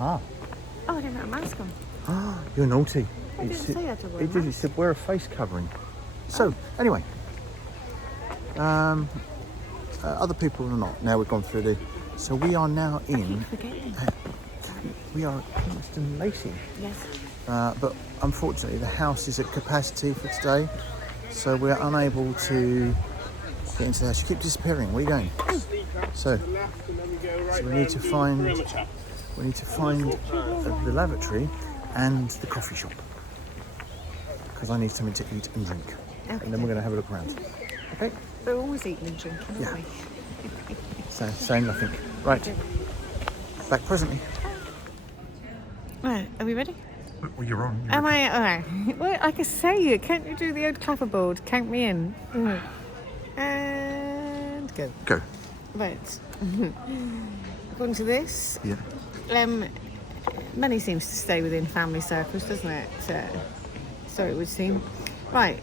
Aha. Oh, I didn't have a mask on. Ah, you're naughty. I didn't say I had to wear a It did. It mask. said wear a face covering. So, anyway. Other people are not. Now we've gone through the... So we are now in... Forgetting. We are at Kingston Lacy. Yes. But unfortunately the house is at capacity for today. So we're unable to get into the house. You keep disappearing. Where are you going? So we need to find the lavatory and the coffee shop. Because I need something to eat and drink. Okay. And then we're going to have a look around. Okay? We're always eating and drinking, aren't Yeah. we? So, saying nothing. Right. Back presently. Right, are we ready? Well, you're on. Am I? Alright. Well, like I say, can't you do the old clapperboard? Count me in. And go. Go. Right. According to this, Yeah. money seems to stay within family circles, doesn't it? So it would seem. Right.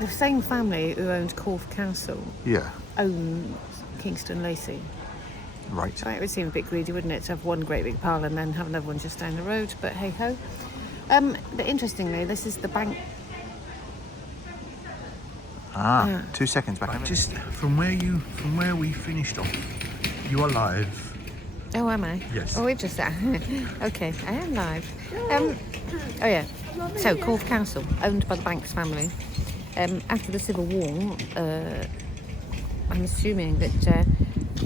The same family who owned Corfe Castle Yeah. owns Kingston Lacy. Right. Right, it would seem a bit greedy, wouldn't it, to have one great big pile and then have another one just down the road, but hey ho. But interestingly, this is the bank. 2 seconds back. Just from where we finished off, you are live. Oh, am I? Yes. Oh, we've just okay, I am live. Oh yeah. So Corfe Castle, owned by the Banks family. After the Civil War, I'm assuming that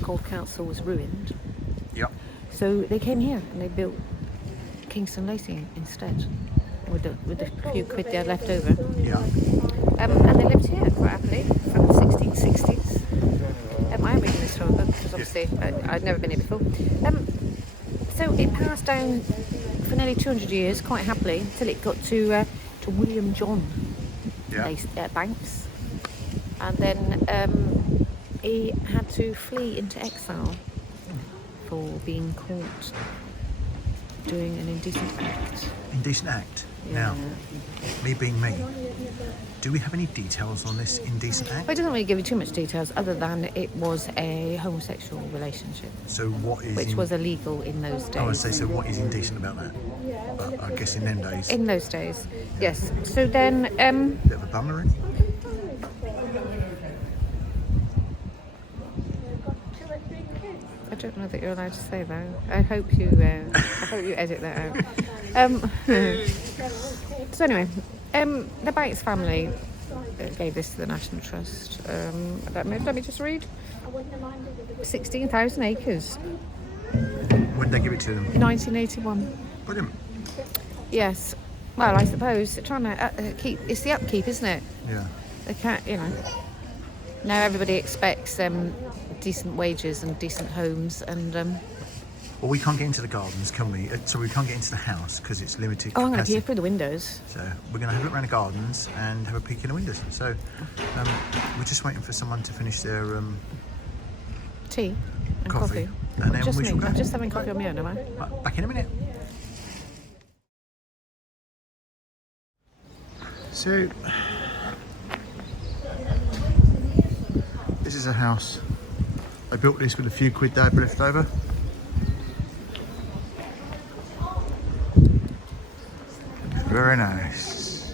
Corfe Castle was ruined. Yep. So they came here and they built Kingston Lacy instead, with the few quid they had left over. Yeah. And they lived here quite happily from the 1660s. I'm reading this from a book because obviously I'd never been here before. So it passed down for nearly 200 years quite happily until it got to William John Banks, and then he had to flee into exile for being caught doing an indecent act. Indecent act. Yeah. Now, me being me, do we have any details on this indecent act? Well, it doesn't really give you too much details other than it was a homosexual relationship. So what is... Which was illegal in those days. I would say, so what is indecent about that? But I guess in them days... In those days, yes. So then... bit of a bummer, in? I don't know that you're allowed to say that. I hope you edit that out. So anyway, the Banks family gave this to the National Trust. Let me just read. 16,000 acres. When did they give it to them? In 1981. Brilliant. Yes. Well, I suppose they're trying to keep. It's the upkeep, isn't it? Yeah. They can't, Now everybody expects decent wages and decent homes, and Well, we can't get into the gardens, can we? So we can't get into the house because it's limited I'm going to capacity. peer through the windows. So we're going to have a look around the gardens and have a peek in the windows. So we're just waiting for someone to finish their Tea and coffee. And then Just we me. shall go. I'm just having coffee on my own, am I? Right, back in a minute. So this is a house. I built this with a few quid they had left over. Very nice.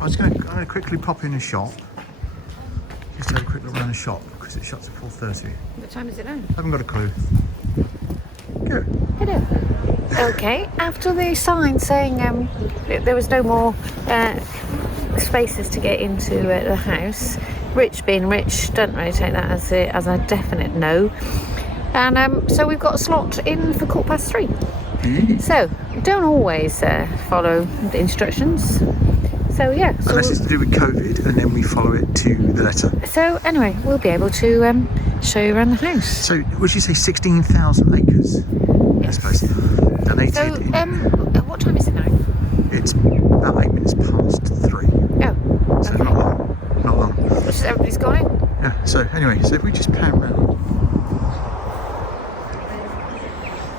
I'm going to quickly pop in a shop. Just have a quick look around the shop because it shuts at 4:30. What time is it now? I haven't got a clue. Go. Hello. Okay, after the sign saying there was no more spaces to get into the house, rich being rich, don't really take that as a definite no. And so we've got a slot in for 3:15. So don't always follow the instructions. So yeah. So unless it's to do with COVID, and then we follow it to the letter. So anyway, we'll be able to show you around the house. So would you say 16,000 acres? Yes. I suppose. Donated. So what time is it now? It's about 8 minutes past 3. Oh. So Okay. not long. Not long. Which is everybody's gone in. Yeah. So anyway, so if we just pan round,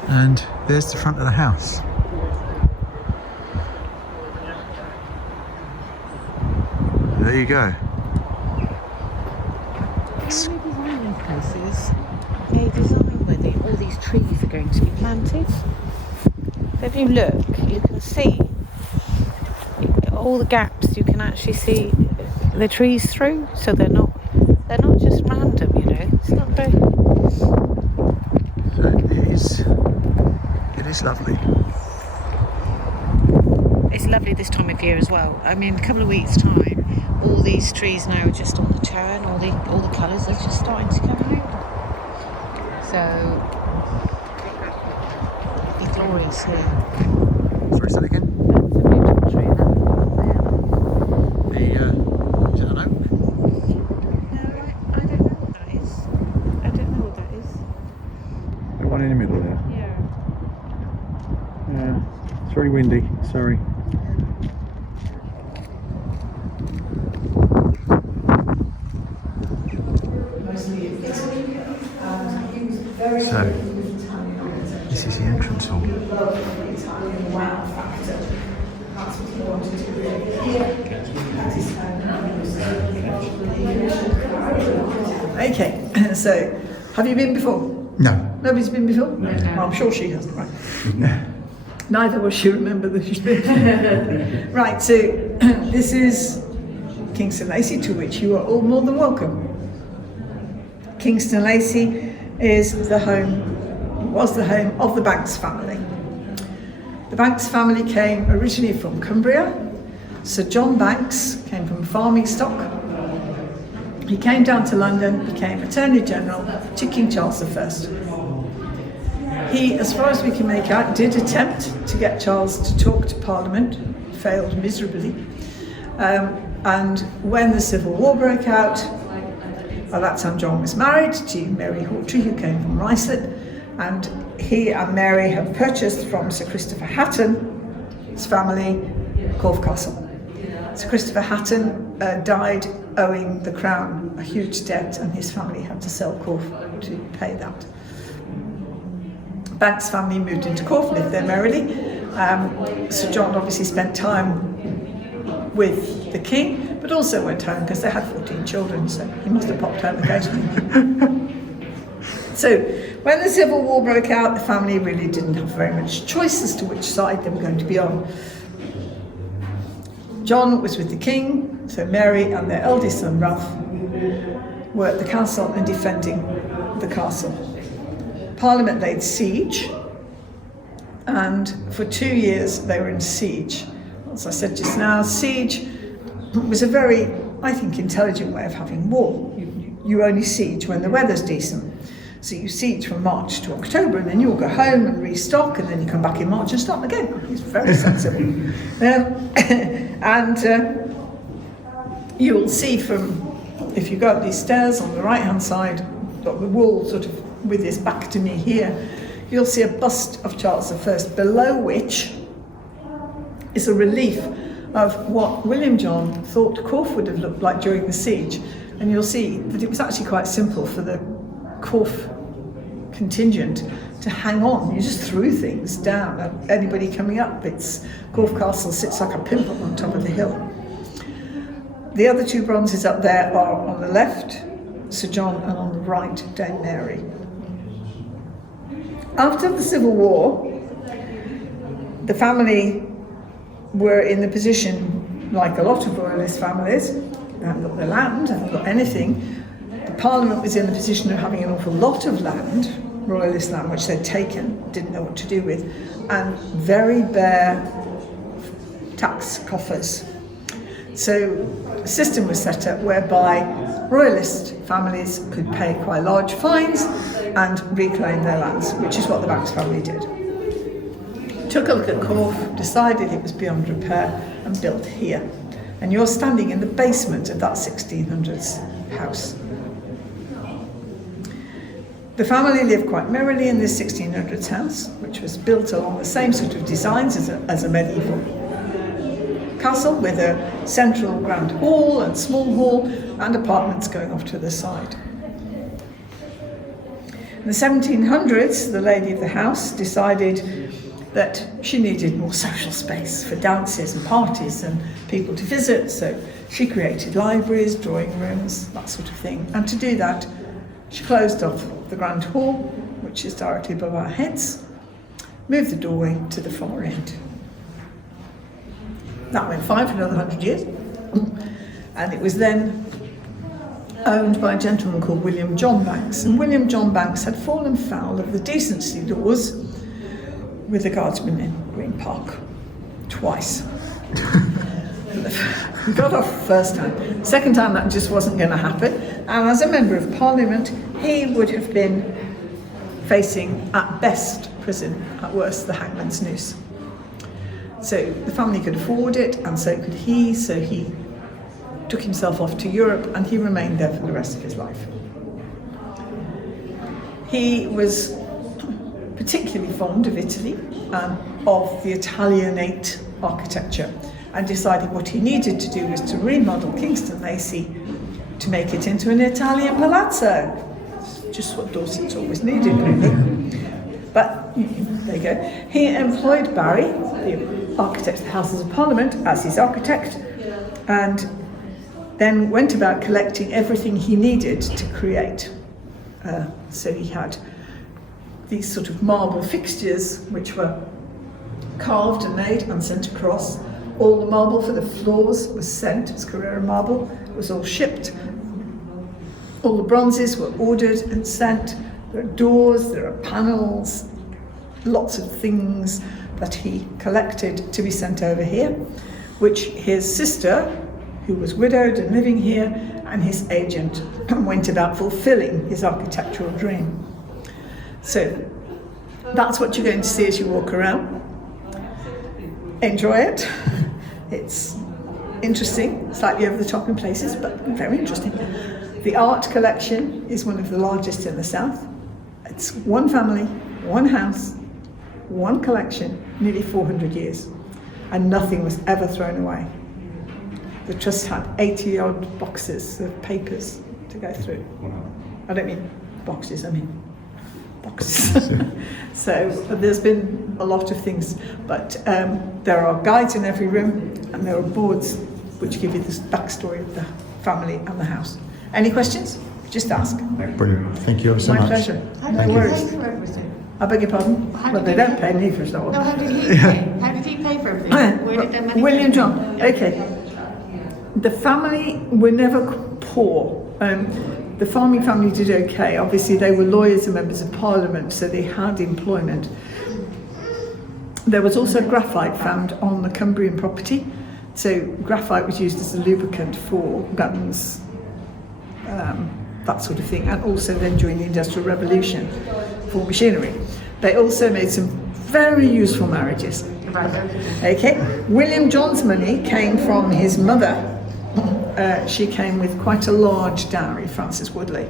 and there's the front of the house. There you go. house is a design where all these trees are going to be planted. If you look, you can see all the gaps. You can actually see the trees through, so they're not just random. It's not very. It is lovely. It's lovely this time of year as well. I mean, a couple of weeks' time, all these trees now are just on the turn. All the colours are just starting to come out. So, it's glorious here. Sorry, say that again? That's a beautiful tree. Is it an oak? No, I don't know what that is. I don't know what that is. The one in the middle there. Yeah. Yeah. It's very windy. Sorry. So, this is the entrance hall. Okay, so have you been before? No. Nobody's been before? No. Well, I'm sure she hasn't, right? Neither will she remember that she's been. Right, so this is Kingston Lacy, to which you are all more than welcome. Kingston Lacy was the home of the Banks family. The Banks family came originally from Cumbria. Sir John Banks came from farming stock. He came down to London, became Attorney General to King Charles I. He, as far as we can make out, did attempt to get Charles to talk to Parliament, failed miserably. And when the Civil War broke out, by that time John was married to Mary Hawtrey, who came from Ruislip, and he and Mary had purchased from Sir Christopher Hatton's family Corfe Castle. Sir Christopher Hatton died owing the Crown a huge debt, and his family had to sell Corfe to pay that. Banks family moved into Corfe, lived there merrily. Sir John obviously spent time with the king, but also went home because they had 14 children, so he must have popped home occasionally. So when the Civil War broke out, the family really didn't have very much choice as to which side they were going to be on. John was with the king, so Mary and their eldest son Ralph were at the castle and defending the castle. Parliament laid siege, and for 2 years they were in siege. As I said just now, siege was a very, I think, intelligent way of having war. You only siege when the weather's decent. So you siege from March to October, and then you'll go home and restock, and then you come back in March and start again. It's very sensible. And you'll see if you go up these stairs on the right-hand side, got the wall sort of with his back to me here, you'll see a bust of Charles I, below which is a relief of what William John thought Corfe would have looked like during the siege. And you'll see that it was actually quite simple for the Corfe contingent to hang on. You just threw things down at anybody coming up. Corfe Castle sits like a pimple on top of the hill. The other two bronzes up there are on the left, Sir John, and on the right, Dame Mary. After the Civil War, the family were in the position, like a lot of royalist families, they haven't got their land, haven't got anything. The Parliament was in the position of having an awful lot of land, royalist land, which they'd taken, didn't know what to do with, and very bare tax coffers. So a system was set up whereby royalist families could pay quite large fines and reclaim their lands, which is what the Banks family did. Took a look at Corfe, decided it was beyond repair, and built here. And you're standing in the basement of that 1600s house. The family lived quite merrily in this 1600s house, which was built along the same sort of designs as a medieval castle, with a central grand hall and small hall and apartments going off to the side. In the 1700s, the lady of the house decided that she needed more social space for dances and parties and people to visit, so she created libraries, drawing rooms, that sort of thing. And to do that, She closed off the grand hall, which is directly above our heads, moved the doorway to the far end. That went fine for another 100 years, and it was then owned by a gentleman called William John Banks. And William John Banks had fallen foul of the decency laws with the guardsmen in Green Park twice. We got off first time. Second time that just wasn't going to happen. And as a member of Parliament, he would have been facing at best prison, at worst the hangman's noose. So the family could afford it, and so could he. So he took himself off to Europe, and he remained there for the rest of his life. He was particularly fond of Italy and of the Italianate architecture, and decided what he needed to do was to remodel Kingston Lacy to make it into an Italian palazzo. Just what Dorset's always needed, really. But there you go. He employed Barry, the architect of the Houses of Parliament, as his architect, and then went about collecting everything he needed to create. So he had these sort of marble fixtures, which were carved and made and sent across. All the marble for the floors was sent, it was Carrara marble, it was all shipped. All the bronzes were ordered and sent. There are doors, there are panels, lots of things that he collected to be sent over here, which his sister, who was widowed and living here, and his agent went about fulfilling his architectural dream. So that's what you're going to see as you walk around. Enjoy it. It's interesting, slightly over the top in places, but very interesting. The art collection is one of the largest in the south. It's one family, one house, one collection, nearly 400 years, and nothing was ever thrown away. The trust had 80-odd boxes of papers to go through. I don't mean boxes, I mean boxes. So there's been a lot of things, but there are guides in every room, and there are boards which give you the backstory of the family and the house. Any questions? Just ask. Brilliant. Thank you ever so much. My pleasure. No worries. I beg your pardon? Well, they don't pay me for it all. No, how did he pay? How did he pay for everything? Where did that money William come John. from? Okay. The family were never poor. The farming family did okay. Obviously, they were lawyers and members of Parliament, so they had employment. There was also graphite found on the Cumbrian property. So graphite was used as a lubricant for guns, that sort of thing, and also then during the Industrial Revolution for machinery. They also made some very useful marriages. Okay, William John's money came from his mother. She came with quite a large dowry, Frances Woodley.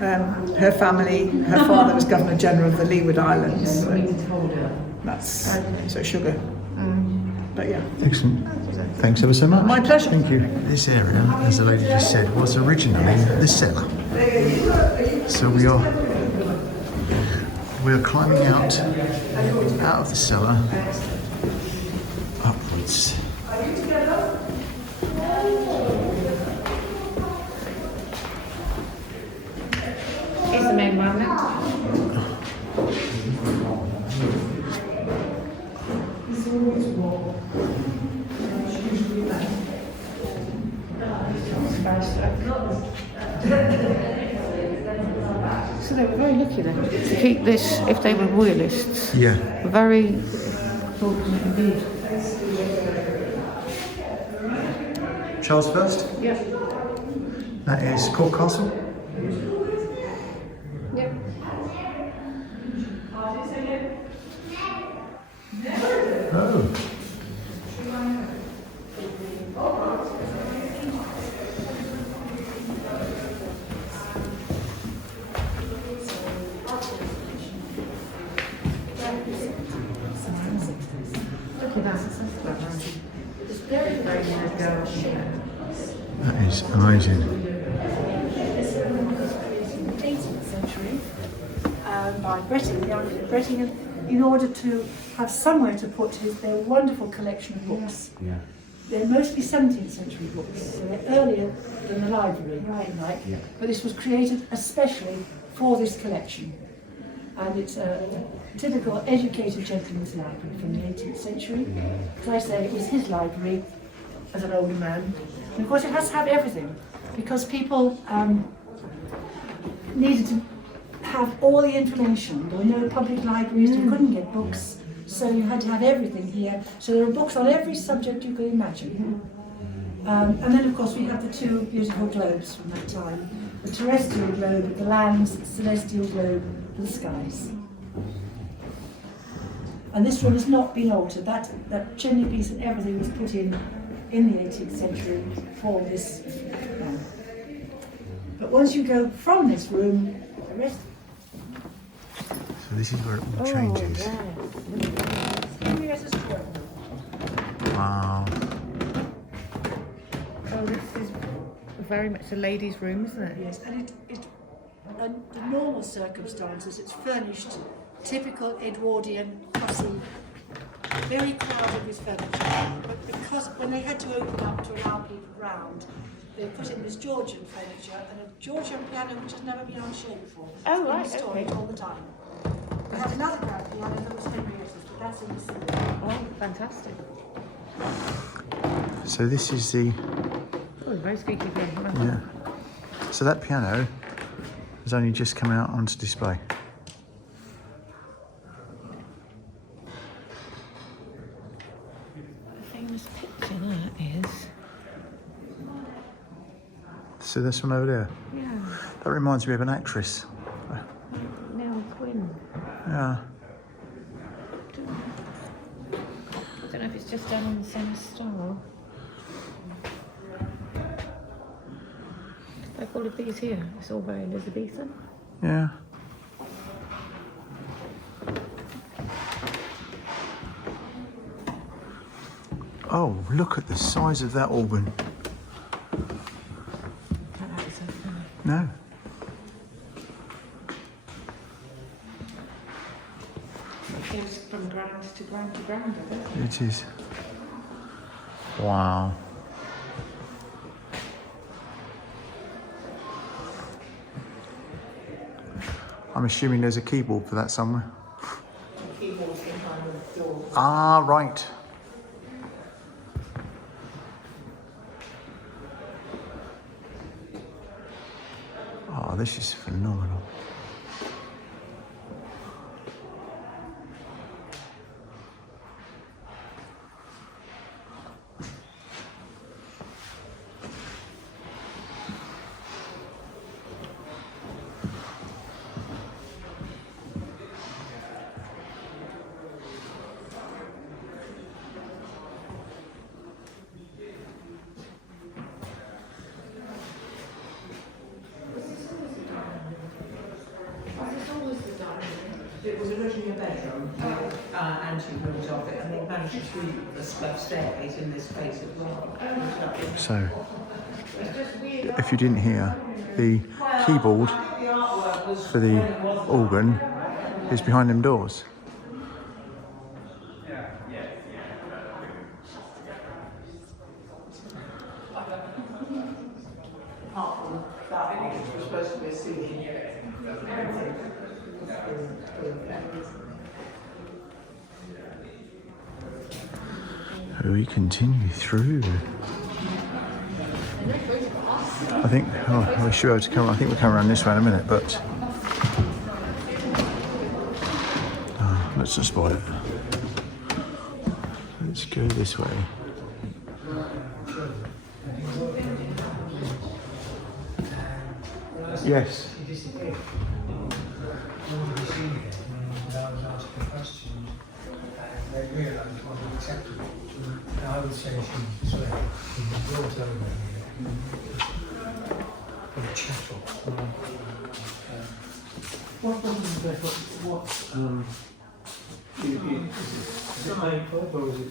Her family, her father was Governor General of the Leeward Islands. So sugar. But yeah. Excellent. Thanks ever so much. My pleasure. Thank you. This area, as the lady just said, was originally the cellar. So we are climbing out of the cellar upwards. Here's the main one now. So they were very lucky then to keep this, if they were royalists. Yeah. Very fortunate indeed. Charles first. Yeah. That is Cork Castle. Yeah. Oh. That is amazing. 18th century by Bretting, the architect Bretting, in order to have somewhere to put their wonderful collection of books. they're mostly 17th century books, so they're earlier than the library, right? But this was created especially for this collection. And it's a typical educated gentleman's library from the 18th century. As I say, it was his library as an older man. And of course it has to have everything, because people needed to have all the information. There were no public libraries, you couldn't get books, so you had to have everything here. So there are books on every subject you could imagine. And then of course we have the two beautiful globes from that time. The terrestrial globe, the lands, the celestial globe, the skies. And this room has not been altered. That chimney piece and everything was put in the 18th century for this man. But once you go from this room, the rest. So this is where it all changes. Wow. Oh, this is very much a lady's room, isn't it? Yes, and under normal circumstances, it's furnished typical Edwardian, fussy, very crowded with furniture. But because when they had to open up to allow people round, they put in this Georgian furniture and a Georgian piano which has never been on show before. Oh, It's right, been restored okay. all the time. We have another grand piano that was Henrietta's, but that's in the cinema. Oh, fantastic. So this is the, Oh, very squeaky piano. yeah. So that piano has only just come out onto display. The famous picture that is. So this one over there. Yeah, That reminds me of an actress. Nell Quinn. Yeah. I don't know if it's just done in the same style. Like all of these here, it's all very Elizabethan. Yeah. Oh, look at the size of that organ. No. It goes from ground to ground to ground, I think. It is. Wow. I'm assuming there's a keyboard for that somewhere. The keyboard's behind the door. Ah, right. Oh, this is phenomenal. It was originally a bedroom, and she moved off it, and they managed to sweep the staircase in this space as well. So, if you didn't hear, the keyboard for the organ is behind them doors. Apart from that, which was supposed to be a ceiling. We continue through. I think, oh, we should be able to come, I think we'll come around this way in a minute, but let's not spoil it. Let's go this way. Yes. They realised it wasn't acceptable. And I would say she sort of brought over for the chattel. What buttons they put? What? Is it paper or is it?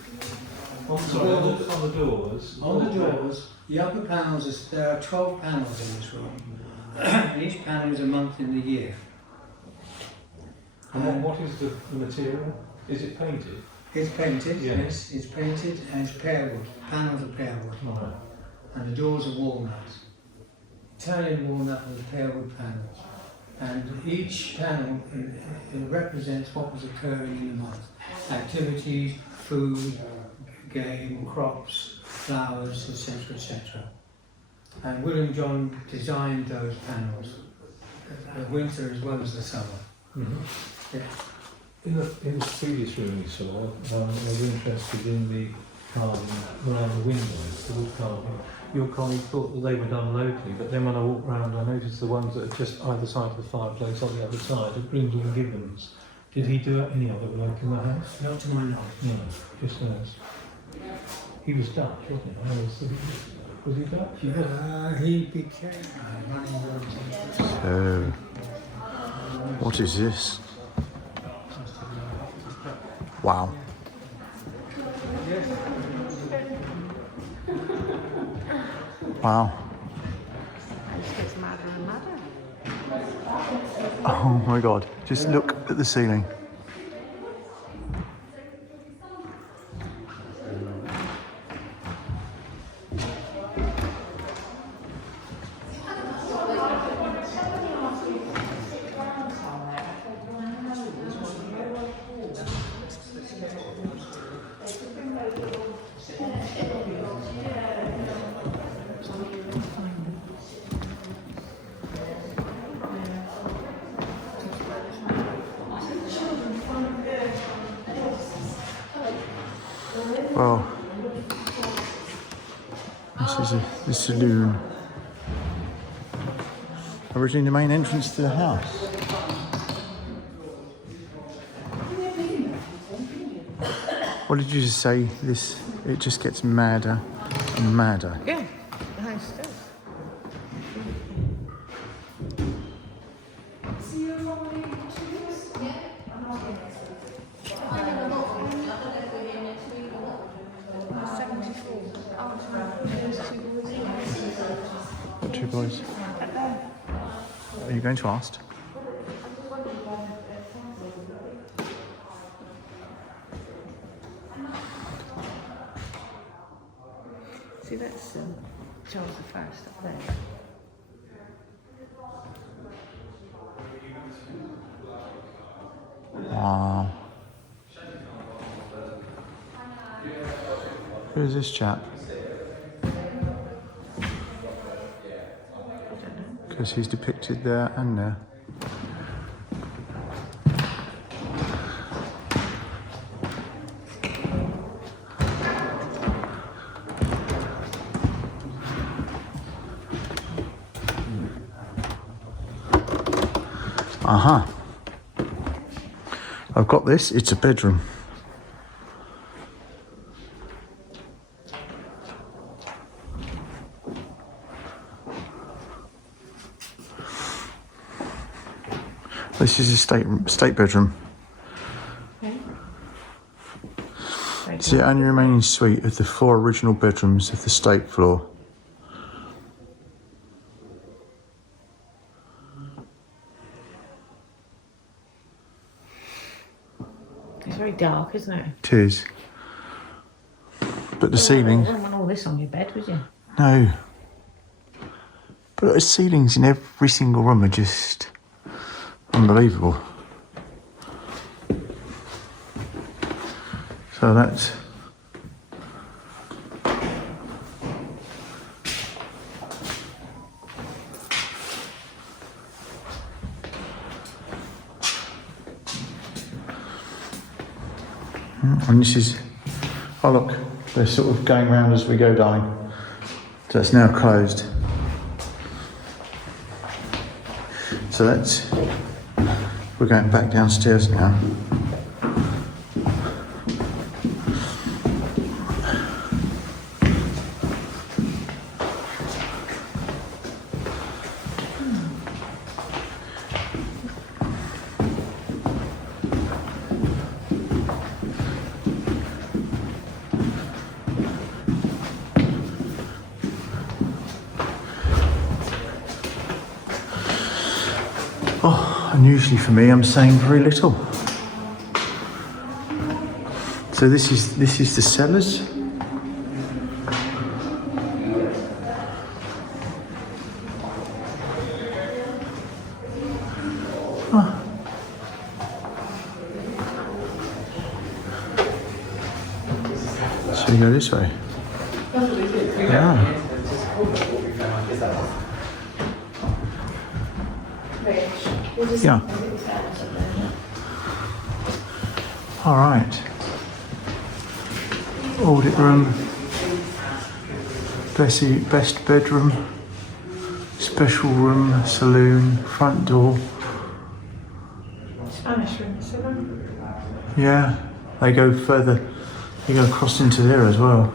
On the doors. On the doors, the upper panels, there are 12 panels in this room. And each panel is a month in the year. And what is the material? Is it painted? It's painted, Yeah. yes, it's painted and it's pear wood, panels of pear wood. Right. And the doors are walnut. Italian walnut with pear wood panels. And each panel it represents what was occurring in the month. Activities, food, game, crops, flowers, etc., etc. And William John designed those panels, the winter as well as the summer. Mm-hmm. Yeah. In the previous room we saw, I was interested in the carving around the windows, the wood carving. Your colleague thought that they were done locally, but then when I walked around I noticed the ones that are just either side of the fireplace on the other side are Brindle and Gibbons. Did he do any other work in the house? Not to my knowledge. No, just those. He was Dutch, wasn't he? Was he Dutch? He became running So, what is this? Wow. Wow. It just gets madder and madder. Oh my God. Just look at the ceiling. Well, this is the saloon. Originally the main entrance to the house. What did you just say? This, it just gets madder and madder. Yeah, the house does. What two boys? Are you going to ask? See, that's Charles I up there. Wow. Who's this chap? Because he's depicted there and there. Uh-huh. I've got this, it's a bedroom. This is a state bedroom. It's the only remaining suite of the 4 original bedrooms of the state floor. It's very dark, isn't it? It is. But the ceiling... You wouldn't want all this on your bed, would you? No. But the ceilings in every single room are just unbelievable. So that's... And this is... Oh look, they're sort of going round as we go, darling. So it's now closed. So that's... We're going back downstairs now. Oh, and usually for me, I'm saying very little. So this is the cellars. So you go this way. Yeah. Yeah. All right. Audit room. Best bedroom. Special room. Saloon. Front door. Spanish room, is it right? Yeah. They go further. They go across into there as well.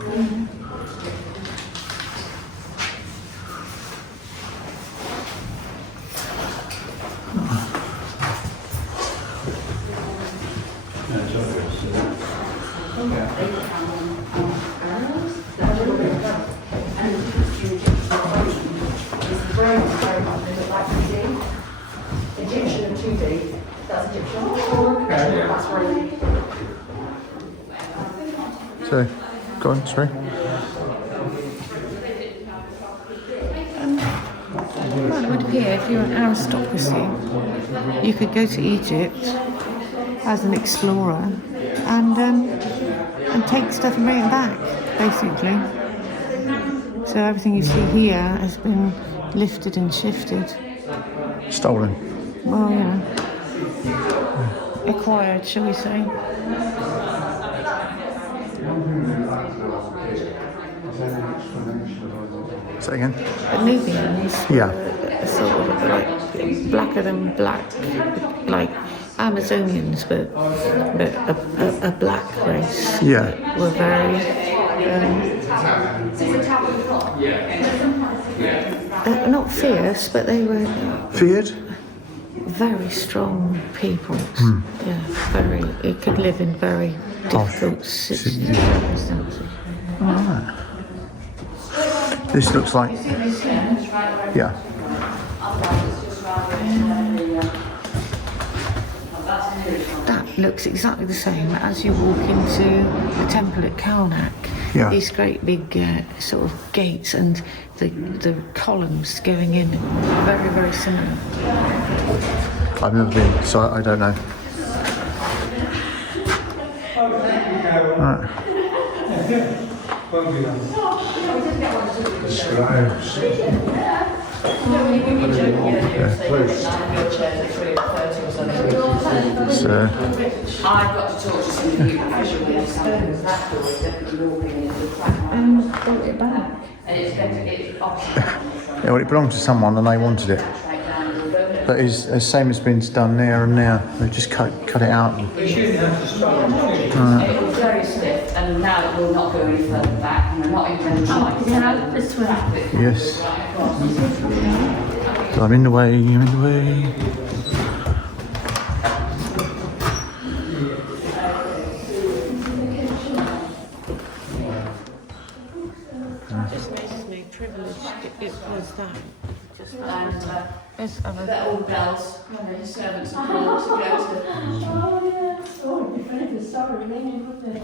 So, go on, sorry. Well, it would appear if you're an aristocracy, you could go to Egypt as an explorer and take stuff and bring it back, basically. So everything you see here has been lifted and shifted. Stolen. Well, yeah. Acquired, shall we say. Say again? The Nubians Yeah. were sort of like blacker than black, like Amazonians, but a black race. Yeah. Were very not fierce, but they were Feared? very strong people. Yeah, very. It could live in very difficult circumstances. Alright. This looks like. Yeah. That looks exactly the same as you walk into the temple at Karnak. Yeah. These great big sort of gates and the columns going in, very, very similar. I've never been, so I don't know. Right. So, I've got to talk to somebody professionally. That door is definitely walking into the crack. Brought it back. And it's yeah, well, it belonged to someone and they wanted it. But it's the same as been done there and now. They just cut it out. We shouldn't have to stop it. It was very stiff, and now it will not go any further back, and I'm not even going to try to This way. Yes. So I'm in the way, I'm in the way. Just makes me privileged. It was that. Just And There's they're all the bells, when the servants are called to go to. Oh, yeah. Oh, my friend is sorry, ringing, wouldn't they?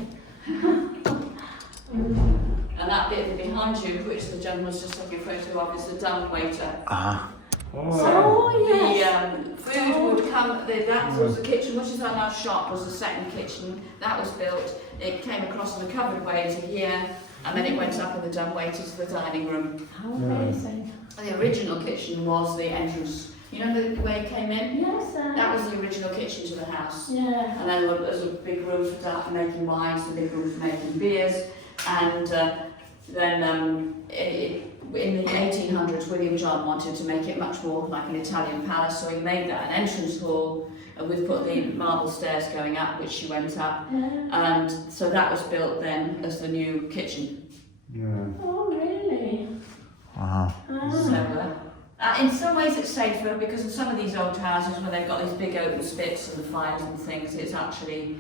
And that bit behind you, which the gentleman was just taking a photo of, is the dumb waiter. Ah. Oh, yes. The food would come, that was the kitchen, which is on our shop, was the second kitchen. That was built, it came across in a covered way to here, and then it went up in the dumb waiter to the dining room. How amazing. And the original kitchen was the entrance. You know the way it came in? Yes, That was the original kitchen to the house. yeah. And then there was a big room for making wines, a big room for making beers, and then in the 1800s, William John wanted to make it much more like an Italian palace, so he made that an entrance hall, and we've put the marble stairs going up, which she went up, and so that was built then as the new kitchen. Oh, really? Wow. So in some ways it's safer, because in some of these old houses where they've got these big open spits and the fires and things, it's actually,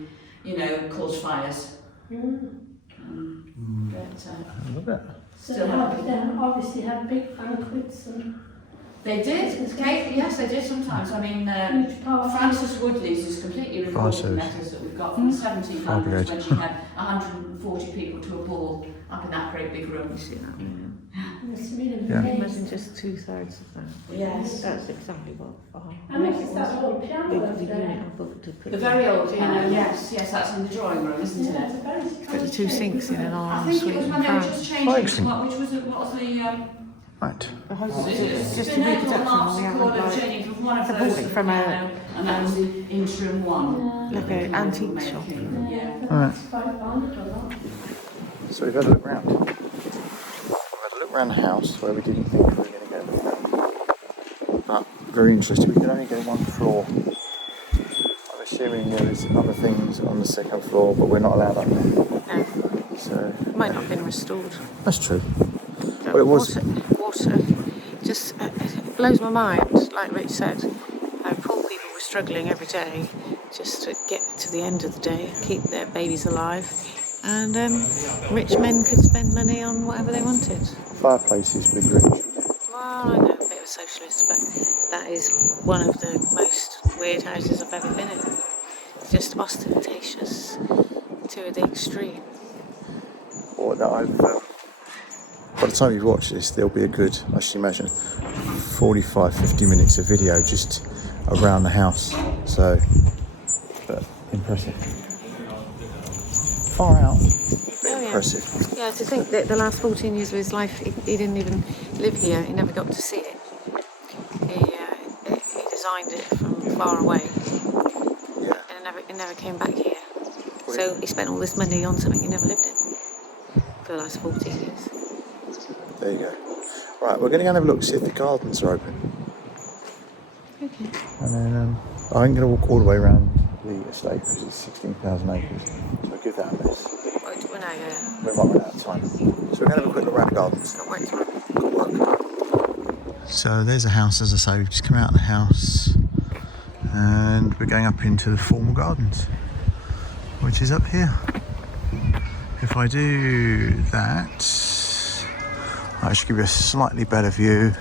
caused fires. But, Look at that. So Still they obviously have big banquets and They did, Kate, yes, they did sometimes. I mean, Frances Woodley's is completely recorded in letters that we've got from the 1700s when she had 140 people to a ball up in that great big room. Yeah. Imagine just 2/3 of that. Yes. That's exactly what And this is that old piano over there. unit I booked to put The very old piano, yes, that's in the drawing room, isn't Yeah, it? it's a very put the 2 sinks in an I arm think suite it was in when they were France. just changing, Excellent. what was the Right. It's just a been reproduction. marks We haven't recorded like changing from one of I those bought to it the from a piano, and that was the interim one. like an antique shop. Yeah. Alright. It's quite wonderful. So we've had a look round. We've had a look round the house where we didn't think we were going to go. But very interesting. We could only go 1 floor. I'm assuming there is other things on the 2nd floor, but we're not allowed up there. No, So it might not have been restored. that's true. Well, it was. Water just it blows my mind, like Rich said, how poor people were struggling every day just to get to the end of the day, keep their babies alive, and rich men could spend money on whatever they wanted. Fireplaces with rich. Well, I know, a bit of a socialist, but that is one of the most weird houses I've ever been in. It's just ostentatious to the extreme. Or that I've. By the time you watch this, there'll be a good, I should imagine, 45-50 minutes of video just around the house. So, but impressive. Far out, but impressive. Yeah, to think that the last 14 years of his life, he didn't even live here. He never got to see it. He designed it from far away, Yeah. and it never came back here. So he spent all this money on something he never lived in for the last 14 years. There you go. Right, we're going to go and have a look, see if the gardens are open. Okay. And then I'm going to walk all the way around the estate, because it's 16,000 acres. So I'll give that a miss. Well, no, yeah. We might run out of time. So we're going to have a quick look around the gardens. Got work tomorrow. So there's a house, as I say, we've just come out of the house and we're going up into the formal gardens, which is up here. If I do that, I should give you a slightly better view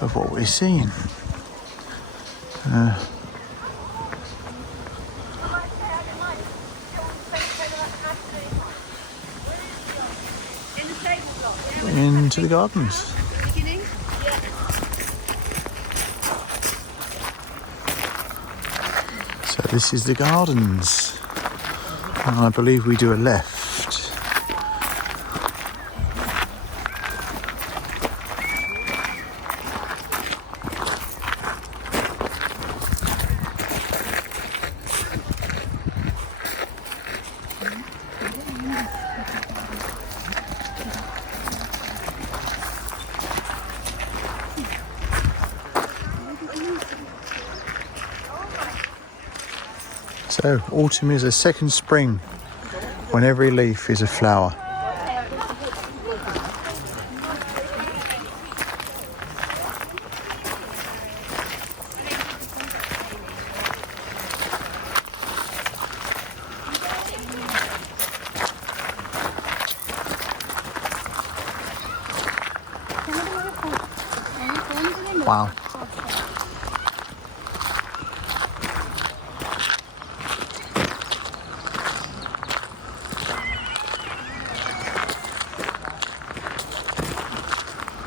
of what we're seeing. Into the gardens. So this is the gardens, and I believe we do a left. So autumn is a second spring when every leaf is a flower. Wow.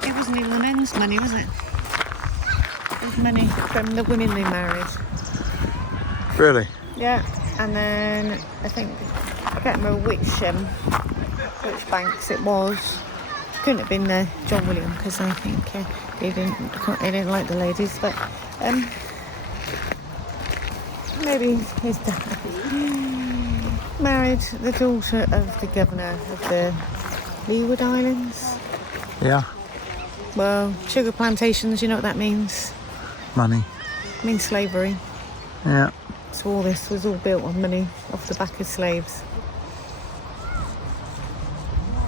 It wasn't even the men's money, was it? It was money from the women they married. Really? Yeah, and then I think, I can't remember which banks it was. Couldn't have been John William, because I think he didn't like the ladies, but maybe his dad married the daughter of the governor of the Leeward Islands. Yeah. Well, sugar plantations, you know what that means? Money. It means slavery. Yeah. So all this was all built on money off the back of slaves.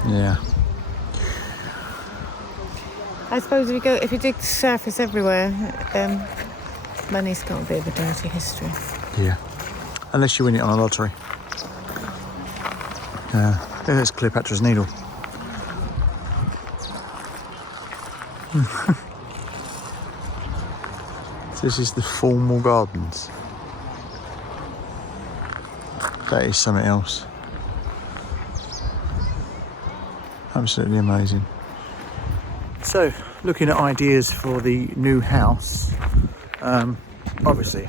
Yeah. I suppose if you dig the surface everywhere, money's got a bit of a dirty history. Yeah. Unless you win it on a lottery. There's Cleopatra's Needle. This is the formal gardens. That is something else. Absolutely amazing. So, looking at ideas for the new house. Obviously,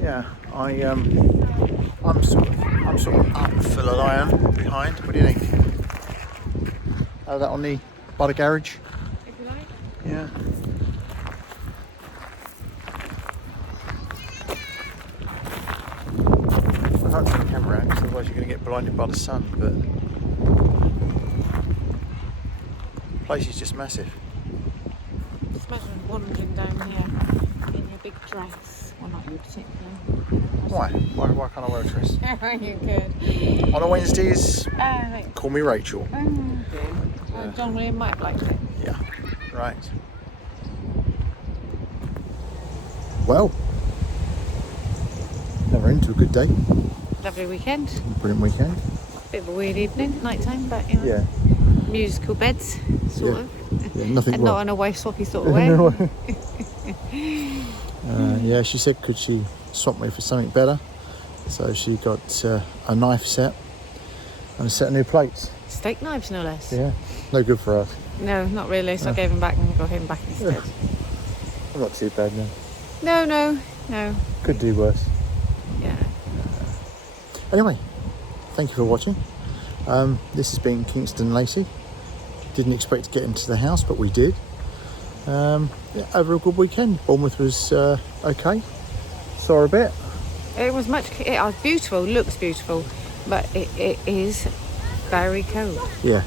yeah, I'm sort of up for the lion behind. What do you think? That on by the garage? If you like. Yeah. I can't turn the camera around because otherwise you're going to get blinded by the sun, but the place is just massive. Just imagine wandering down here in your big dress. Well, not you particularly. Why can't I wear a dress? You could. On a Wednesdays, Like, call me Rachel. John William might have liked it. Yeah, right. Well, never into a good day. Lovely weekend. Brilliant weekend. Bit of a weird evening, night time, but you know, Yeah. musical beds, sort of. Yeah, nothing And wrong. not in a wife swappy sort of way. Yeah, she said could she swap me for something better. So she got a knife set and a set of new plates. Steak knives, no less. Yeah, no good for us. No, not really. So I gave him back and got him back instead. I'm not too bad now. No. Could do worse. Yeah. Anyway, thank you for watching. This has been Kingston Lacy. Didn't expect to get into the house, but we did. Yeah, over a good weekend. Bournemouth was okay. Saw a bit. It was beautiful, looks beautiful, but it is very cold. Yeah,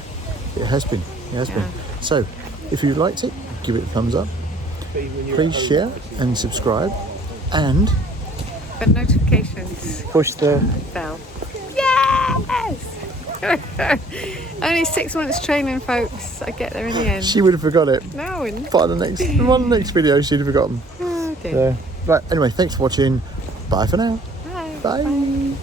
it has been. It has been. So, if you liked it, give it a thumbs up. Please share and subscribe, and But notifications. push the Bell. Yes! Only 6 months training, folks. I get there in the end. She would have forgot it. No, I wouldn't. By the next video, she'd have forgotten. Oh dear. Right. Anyway, thanks for watching. Bye for now. Bye. Bye.